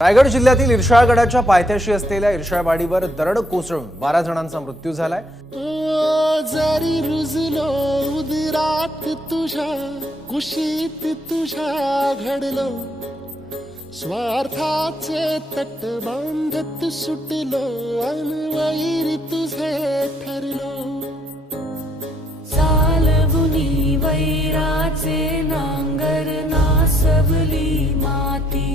रायगड जिल्ह्यातील इर्शाळगडाच्या पायथ्याशी असलेल्या इर्शाळवाडीवर दरड कोसळून बारा जणांचा मृत्यू झालाय. जरी रुजलो उदरात तुझ्या कुशीत तुझ्या घडलो. स्वार्थाचे तट बांधत सुटलो अनवैरी तुझे ठरलो. चालवुनी वैराचे नांगर नासवली माती.